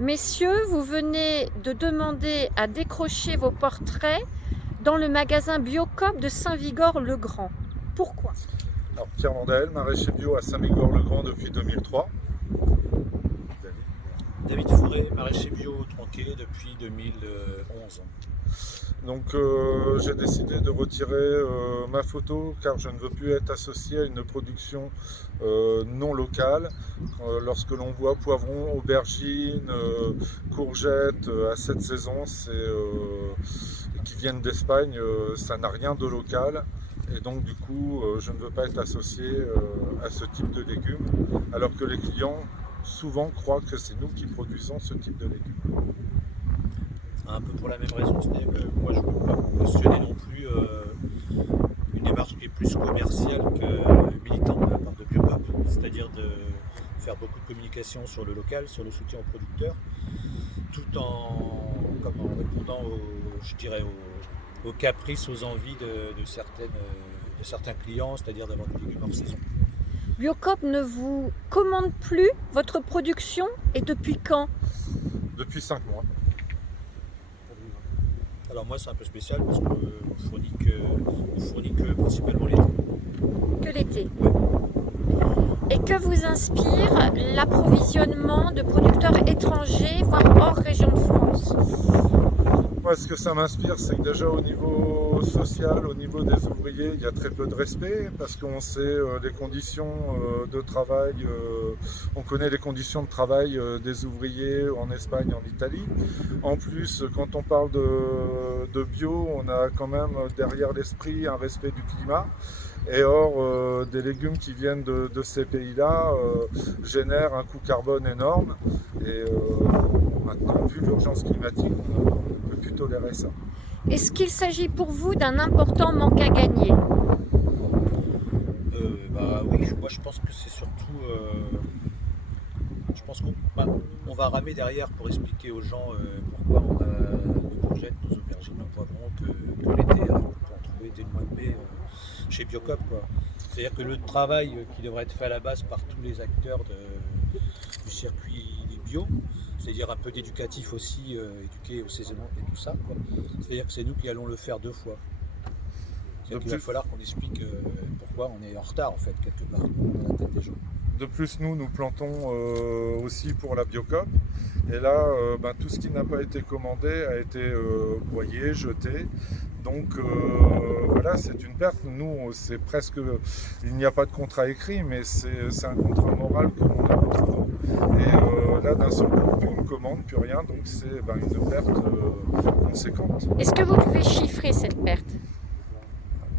Messieurs, vous venez de demander à décrocher vos portraits dans le magasin Biocoop de Saint-Vigor-le-Grand. Pourquoi? Alors Pierre Vandel, maraîcher bio à Saint-Vigor-le-Grand depuis 2003. David Fourré, maraîcher bio tronqué depuis 2011. Donc j'ai décidé de retirer ma photo car je ne veux plus être associé à une production non locale. Lorsque l'on voit poivrons, aubergines, courgettes à cette saison qui viennent d'Espagne, ça n'a rien de local. Et donc du coup je ne veux pas être associé à ce type de légumes alors que les clients souvent croient que c'est nous qui produisons ce type de légumes. Un peu pour la même raison, c'est-à-dire que moi je ne veux pas cautionner non plus une démarche qui est plus commerciale que militante de la part de Biocoop, c'est-à-dire de faire beaucoup de communication sur le local, sur le soutien aux producteurs, tout en répondant aux caprices, aux envies de certains clients, c'est-à-dire d'avoir du légumes hors saison. Biocoop ne vous commande plus votre production et depuis quand? Depuis 5 mois. Alors moi c'est un peu spécial parce qu'on fournit que principalement l'été. Que l'été. Ouais. Et que vous inspire l'approvisionnement de producteurs étrangers, voire hors région de France? Moi, ce que ça m'inspire, c'est que déjà au niveau social, au niveau des ouvriers, il y a très peu de respect parce qu'on sait les conditions de travail, on connaît les conditions de travail des ouvriers en Espagne, en Italie. En plus, quand on parle de bio, on a quand même derrière l'esprit un respect du climat. Et or, des légumes qui viennent de ces pays-là génèrent un coût carbone énorme. Et maintenant, vu l'urgence climatique, on ne peut plus tolérer ça. Est-ce qu'il s'agit pour vous d'un important manque à gagner? Oui, moi je pense que c'est surtout. Je pense qu'on va ramer derrière pour expliquer aux gens pourquoi on a nos courgettes, nos aubergines, nos poivrons que l'été, alors qu'on peut en trouver dès le mois de mai chez Biocoop, quoi. C'est-à-dire que le travail qui devrait être fait à la base par tous les acteurs du circuit bio, c'est-à-dire un peu d'éducatif aussi, éduquer au saisonnement et tout ça, quoi. C'est-à-dire que c'est nous qui allons le faire 2 fois. Il va falloir qu'on explique pourquoi on est en retard en fait quelque part dans la tête des gens. De plus, nous plantons aussi pour la Biocoop. Et là, tout ce qui n'a pas été commandé a été broyé, jeté. Donc voilà, c'est une perte. Nous, c'est presque. Il n'y a pas de contrat écrit, mais c'est un contrat moral que l'on a entre nous. Et là, d'un seul coup, plus une commande, plus rien. Donc c'est une perte conséquente. Est-ce que vous pouvez chiffrer cette perte?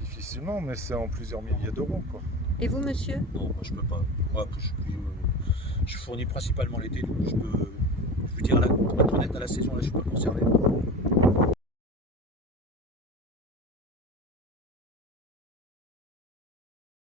Difficilement, mais c'est en plusieurs milliers d'euros, quoi. Et vous, monsieur? Non, moi je peux pas. Moi, je fournis principalement l'été, donc je veux dire, là, pour être honnête, à la saison, là, je suis pas concerné.